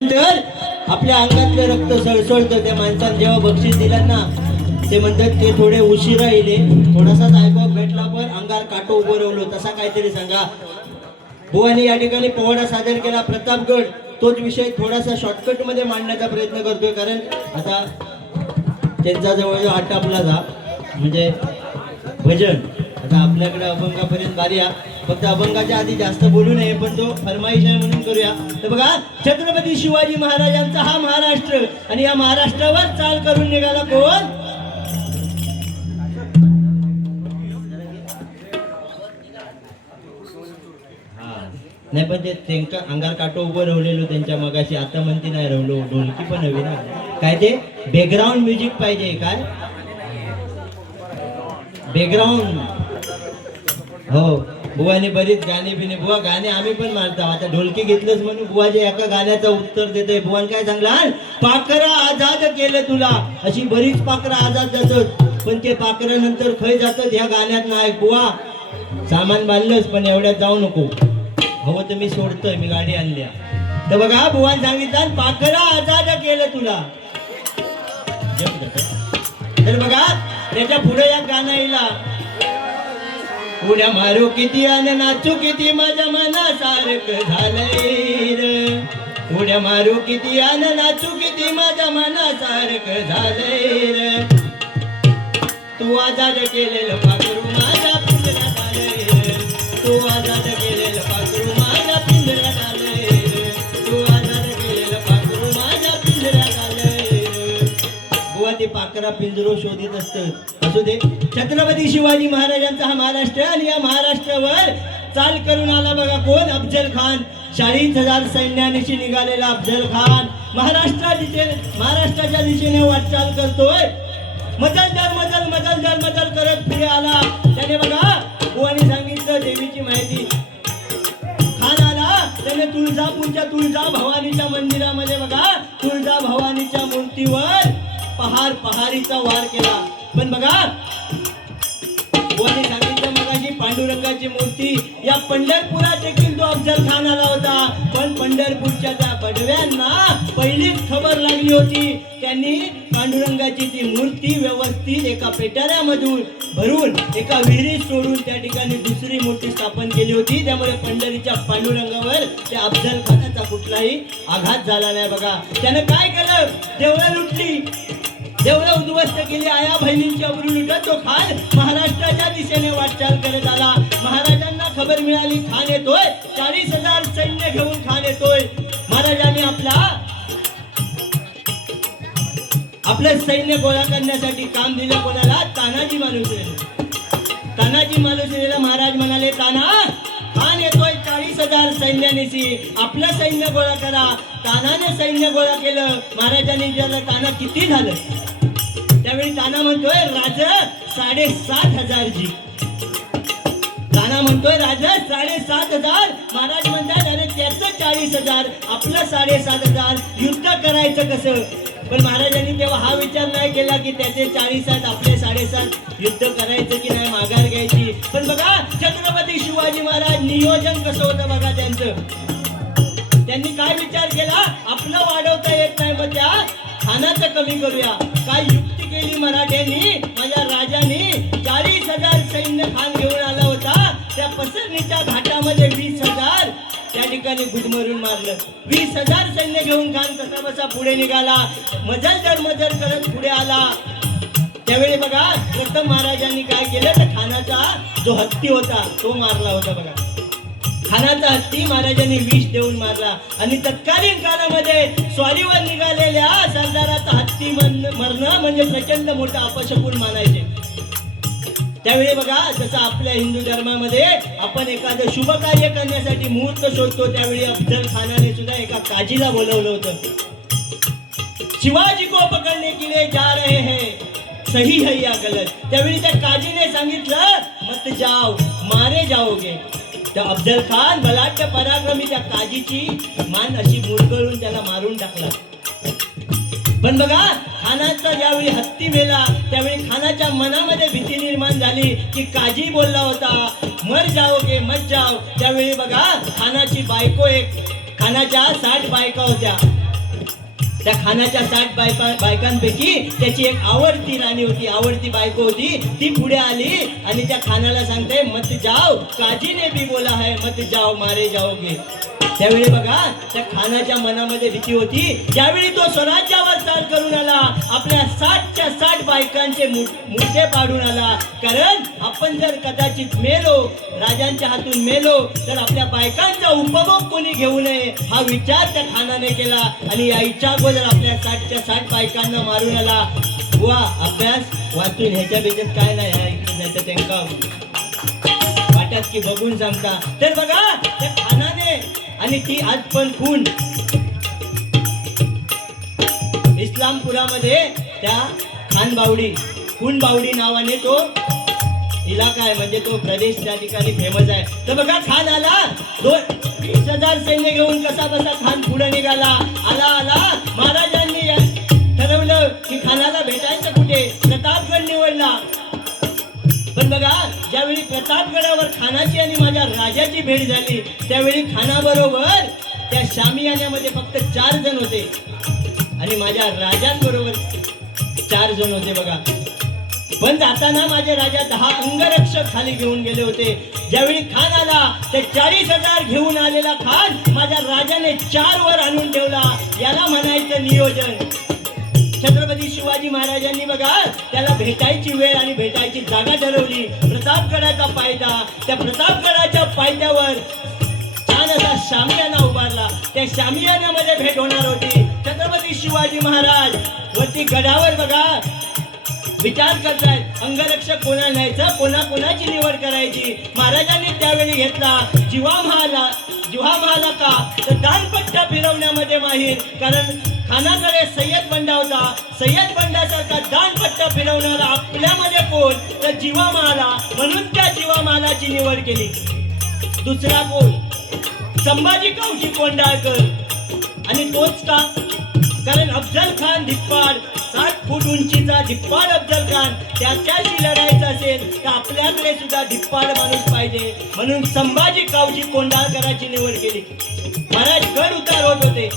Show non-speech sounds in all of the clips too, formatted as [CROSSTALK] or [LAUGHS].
तर आपल्या अंगातलं रक्त सळसळतं त्या माणसानं जेव्हा बक्षीस दिलं ना ते म्हणतात ते थोडे उशिरा येले. थोडासाच आयबॉग भेटला पण अंगार काटो उभं राहिलो. तसा काहीतरी सांगा. बुवानी या ठिकाणी पोवाडा सादर केला. प्रतापगड तोच विषय थोडासा शॉर्टकटमध्ये मांडण्याचा प्रयत्न करतोय. कारण आता त्यांचा जवळजवळ आटापला जा म्हणजे भजन. आता आपल्याकडे अभंगापर्यंत बारी आहे. फक्त अभंगाच्या आधी जास्त बोलू नये पण तो फरमाईश आहे म्हणून करूया. तर बघा छत्रपती शिवाजी महाराजांचा हा महाराष्ट्र आणि या महाराष्ट्रावर चाल करून निघाला कोण? हा. नाही पण ते त्यांच्या अंगार काटो उभं राहिलेलो त्यांच्या मगाशी. आता म्हणते नाही राहिलो ढोलकी पण हवी ना. काय ते? बॅकग्राऊंड म्युझिक पाहिजे काय? बॅकग्राऊंड हो. बुवाने बरीच गाणी बिने बुवा गाणे आम्ही पण मानतो. आता ढोलकी घेतलंच म्हणून बुवाच्या एका गाण्याचं उत्तर देतोय. बुवान काय सांगला पाखरा आझाद केलं तुला. अशी बरीच पाखरा आझाद जातात. पण ते पाखरं नंतर खय जातात ह्या गाण्यात नाही बुवा सामान बांधलंच पण एवढ्यात जाऊ नको. हवं तर मी सोडतोय मी गाडी आणल्या. तर बघा बुवान सांगितलं पाखरा आझाद केलं तुला. तर बघा त्याच्या पुढे या गाणं येईला उड्या मारू किती आणि नाचू किती माझ्या मनासारखं झालंय र. उड्या मारू किती आणि नाचू किती माझ्या मनासारखं झालंय र. तू आजार केलेलं पाखरू अकरा पिंजरो शोधित असत. असू दे. छत्रपती शिवाजी महाराजांचा हा महाराष्ट्र आणि या महाराष्ट्रावर चाल करून आला बघा कोण? अफजल खान. चाळीस हजार सैन्यानिशी निघालेला अफजल खान. महाराष्ट्रा दिशेने महाराष्ट्राच्या दिशेने वाटचाल करतोय. मजलदार मजल मजलदार मजल करत पुढे आला. त्याने बघा बुवानी सांगितलं देवीची माहिती. खान आला. त्याने तुळजापूरच्या तुळजा भवानीच्या मंदिरामध्ये बघा तुळजा भवानीच्या मूर्तीवर पहार पहारीचा वार केला. पण बघा बुवानी सांगितलं मगाशी पांडुरंगाची मूर्ती. या पंढरपुरात देखील तो अफजल खान आला होता. पण पंढरपूरच्या त्या बडव्यांना पहिलीच खबर लागली होती. त्यांनी पांडुरंगाची ती मूर्ती व्यवस्थित एका पेटाऱ्यामधून भरून एका विहिरीत सोडून त्या ठिकाणी दुसरी मूर्ती स्थापन केली होती. त्यामुळे पंढरीच्या पांडुरंगावर त्या अफजल खानाचा कुठलाही आघात झाला नाही बघा. त्यानं काय केलं? देवळं लुटली. एवढं उद्ध्वस्त केली आया बहिणींची अबरू लुटत तो खान महाराष्ट्राच्या दिशेने वाटचाल करत आला. महाराजांना खबर मिळाली खान येतोय. चाळीस हजार सैन्य घेऊन खान येतोय. महाराजांनी आपला आपलं सैन्य गोळा करण्यासाठी काम दिलं कोणाला? तानाजी मालुसरेला तानाजी मालुसरेला महाराज म्हणाले ताना खान येतोय चाळीस हजार सैन्यानिशी. आपलं सैन्य गोळा करा. तानाने सैन्य गोळा केलं. महाराजांनी विचारलं ताना किती झालं? त्यावेळी ताना म्हणतोय राज साडेसात हजार जी. ताना म्हणतोय राजा साडेसात हजार. महाराज म्हणतात अरे त्याचं चाळीस हजार आपलं साडेसात हजार. युद्ध करायचं कसं? पण महाराजांनी तेव्हा हा विचार नाही केला की त्याचे चाळीस आहेत आपले साडेसात. युद्ध करायचं की नाही माघार घ्यायची. पण बघा छत्रपती शिवाजी महाराज नियोजन कसं होतं बघा त्यांचं. त्यांनी काय विचार केला? आपलं वाढवता येत नाही मग त्या खानाचं कमी करूया. काय केली मराठ्यांनी माझ्या राजाने चाळीस हजार सैन्य खान घेऊन आला होता. त्या पसरणीच्या घाटामध्ये वीस हजार त्या ठिकाणी गुदमरून मारलं. वीस हजार सैन्य घेऊन खान कसा बसा पुढे निघाला. मजल दर मजल करत पुढे आला. त्यावेळी बघा प्रथम महाराजांनी काय केलं? तर खानाचा जो हत्ती होता तो मारला होता बघा. खानाचा हत्ती महाराजांनी विष देऊन मारला. आणि तत्कालीन काळामध्ये स्वारीवर निघालेल्या सरदाराचा हत्ती मरण मरणं म्हणजे प्रचंड मोठं अपशकून मानायचे. त्यावेळी बघा जसं आपल्या हिंदू धर्मामध्ये आपण एखादं शुभ कार्य करण्यासाठी मुहूर्त शोधतो त्यावेळी अफजल खानाने सुद्धा एका काजीला बोलवलं होतं. शिवाजी को पकडणे किले जा रहे हैं सही है या गलत. त्यावेळी त्या काजीने सांगितलं मत जाओ मारे जाओगे. त्या अफजल खान बलाढ्य पराक्रमी त्या काजीची मान अशी मुरगळून त्याला मारून टाकला. पण बघा खानाचा ज्यावेळी हत्ती मेला त्यावेळी खानाच्या मनामध्ये भीती निर्माण झाली की काजी बोलला होता मर जाओ गे मत जाओ. त्यावेळी बघा खानाची बायको एक खानाच्या साठ बायका होत्या. त्या खानाच्या साठ बायका बायकांपैकी त्याची एक आवडती राणी होती आवडती बायको होती. ती पुढे आली आणि त्या खानाला सांगते मत जाओ काजीने भी बोला है मत जाओ मारे जाओगे. त्यावेळी बघा त्या खानाच्या मनामध्ये भीती होती. ज्यावेळी तो स्वराज्यावर चाल करून आला आपल्या साठच्या साठ बायकांचे मुद्दे पाडून आला. कारण आपण जर कदाचित मेलो राजांच्या हातून मेलो तर आपल्या बायकांचा उपभोग कोणी घेऊ नये हा विचार त्या खानाने केला. आणि या इच्छा अगोदर आपल्या साठच्या साठ बायकांना मारून आला. वा अभ्यास? वाचून ह्याच्या बेजेत काय नाही नाही तर त्यांना वाटत की बघून सांगता तर बघा त्या खानाने आणि ती आज पण खून. इस्लामपुरामध्ये त्या खानबावडी खूनबावडी नावाने तो इलाका आहे म्हणजे तो प्रदेश त्या ठिकाणी फेमस आहे. तर बघा खान आला. दोन वीस हजार सैन्य घेऊन कसा बसा खान पुढे निघाला. आला आला. महाराजांनी ठरवलं की खानाला भेटायचं कुठे? प्रतापगड निवडला. पण बघा ज्यावेळी प्रतापगडावर खानाची आणि माझ्या राजाची भेट झाली त्यावेळी खानाबरोबर त्या शामियान्यामध्ये फक्त चार जण होते. आणि माझ्या राजांबरोबर चार जण होते बघा. पण जाताना माझे राजा दहा अंगरक्षक खाली घेऊन गेले होते. ज्यावेळी खान आला ते चाळीस हजार घेऊन आलेला खान माझ्या राजाने चार वर आणून ठेवला. याला म्हणायचं नियोजन. शिवाजी महाराजांनी बघा त्याला भेटायची वेळ आणि भेटायची जागा ठरवली. प्रतापगडाचा पायदा त्या प्रतापगडाच्या पायद्यावर छान असा शामियाना उभारला. त्या शामियान्यामध्ये भेट होणार होती. छत्रपती शिवाजी महाराज वरती गडावर बघा विचार करतायत अंगरक्षक कोणा न्यायचा? कोणा कोणाची निवड करायची? महाराजांनी त्यावेळी घेतला. जीवा महाला जुहा महाला तर दानपट्टा फिरवण्यामध्ये माहीर. कारण खानाकडे सय्यद बंडा होता. सय्यद बंडासारखा दानपट्टा फिरवणारा आपल्यामध्ये कोण? तर जीवा महाला म्हणून त्या जीवा महालाची निवड केली. दुसरा कोण? संभाजी कावजी कोंडाळकर. आणि तोच का? कारण अफजल खान धिप्पाड सात फूट उंचीचा धिप्पाड अफजल खान त्याच्याशी लढायचं असेल तर आपल्याकडे सुद्धा धिप्पाड माणूस पाहिजे. म्हणून संभाजी कावजी कोंडाळकराची निवड केली. महाराज गड उतार होत होते.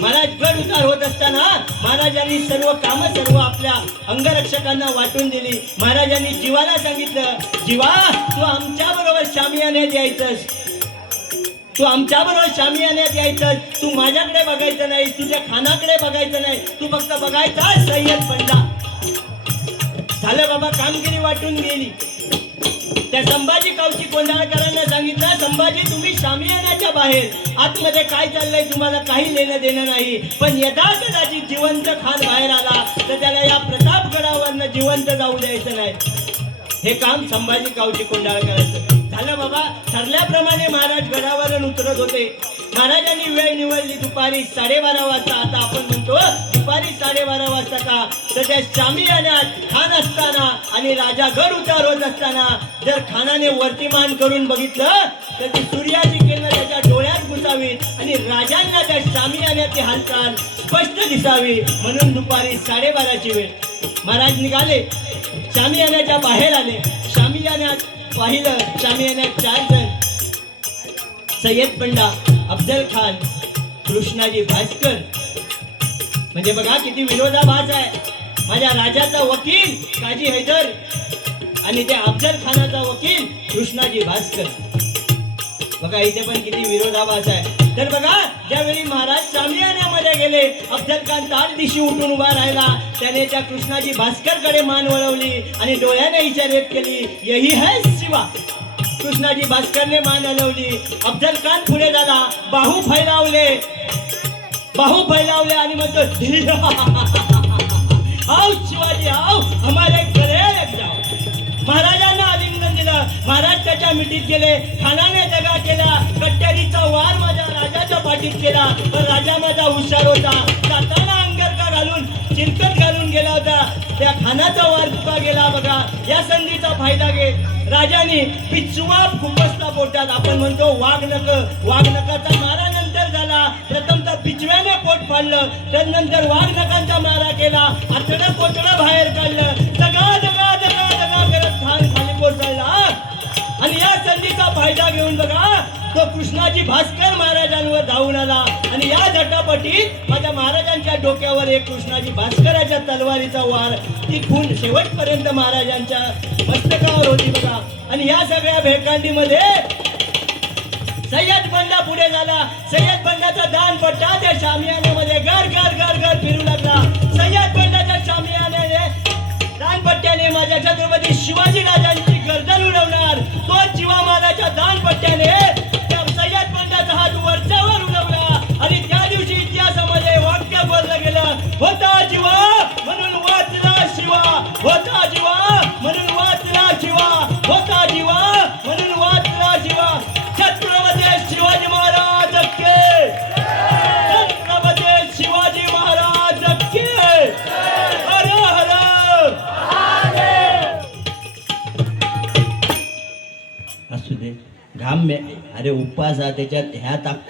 महाराज गड उतार होत असताना महाराजांनी सर्व कामं सर्व आपल्या अंगरक्षकांना वाटून दिली. महाराजांनी जीवाला सांगितलं जीवा तू आमच्या बरोबर शामियाने द्यायचंस तू आमच्या बरोबर शामियान्यात यायचं. तू माझ्याकडे बघायचं नाही तुझ्या खानाकडे बघायचं नाही. तू फक्त बघायचा सय्यद पंडा झालं बाबा कामगिरी वाटून गेली. त्या संभाजी कावची कोंडाळकरांना सांगितलं संभाजी तुम्ही शामियानाच्या बाहेर. आतमध्ये काय चाललंय तुम्हाला काही लेणं देणं नाही. पण यदा कदाचित जिवंत खान बाहेर आला तर त्याला या प्रतापगडावरनं जिवंत जाऊ द्यायचं नाही. हे काम संभाजी कावची कोंडाळकरांचं झालं बाबा. ठरल्याप्रमाणे महाराज गडावरून उतरत होते. महाराजांनी वेळ निवडली. दुपारी साडेबारा वाजता. आता आपण म्हणतो दुपारी साडेबारा वाजता का? तर त्या शामियान्यात खान असताना आणि राजा गड उतार होत असताना जर खानाने वर्तिमान करून बघितलं तर ती सूर्याची किरण त्याच्या डोळ्यात घुसावी आणि राजांना त्या शामियान्याची हालचाल स्पष्ट दिसावी. म्हणून दुपारी साडेबाराची वेळ. महाराज निघाले. शामियान्याच्या बाहेर आले. शामियान्यात पाहिलं शामियान्यात चार जण. सय्यद पंडा अफजल खान कृष्णाजी भास्कर. म्हणजे बघा किती विरोधाभास आहे. माझ्या राजाचा वकील काजी हैदर आणि त्या अफजल खानाचा वकील कृष्णाजी भास्कर. बघा इथे पण किती विरोधाभास आहे. तर बघा ज्यावेळी महाराज सामयान्यामध्ये गेले अफजल खान ताट दिशी उठून उभा राहिला. त्याने त्या कृष्णाजी भास्करकडे मान वळवली आणि डोळ्याने इशारेत केली यही है शिवा. कृष्णाजी भास्करने मान हलवली अफजल खान पुढे झाला. बाहू फैलावले. बाहू फैलावले आणि म्हणतो आओ [LAUGHS] शिवाजी आओ हमारे गले जाओ. महाराजांना आलिंगन दिलं. महाराज त्याच्या मिठीत गेले. खानाने दगा केला. कट्ट्यारीचा वार माझ्या राजाच्या पाठीत केला. पण राजा माझा हुशार होता. जाताना अंगरका घालून चिरकत घालून गेला होता. त्या खानाचा वार तुका गेला बघा. या संधी फायदा घेत राजाने पिचवा खुपसला पोटात आपण म्हणतो वाघ नक वाघ नकाचा मारा नंतर झाला. प्रथमतः पिचव्याने पोट फाडलं त्यानंतर वाघ नकांचा मारा केला. आतडं कोटडं बाहेर काढलं? दगा दगा दगा दगा करत खान खाली कोसळला. आणि या संधीचा फायदा घेऊन बघा तो कृष्णाजी भास्कर महाराजांवर धावून आला. आणि या झटापटीत माझ्या महाराजांच्या डोक्यावर एक कृष्णाजी भास्कराच्या तलवारीचा वार ती खून शेवटपर्यंत महाराजांच्या मस्तकावर होती बघा. आणि या सगळ्या भेकांडीमध्ये सय्यद बंडा पुढे झाला. सय्यद बंडाचा दान पट्टा त्या शामियानामध्ये घर घर घर घर फिरू लागला. अरे उपवास हा त्याच्यात ह्या ताकदी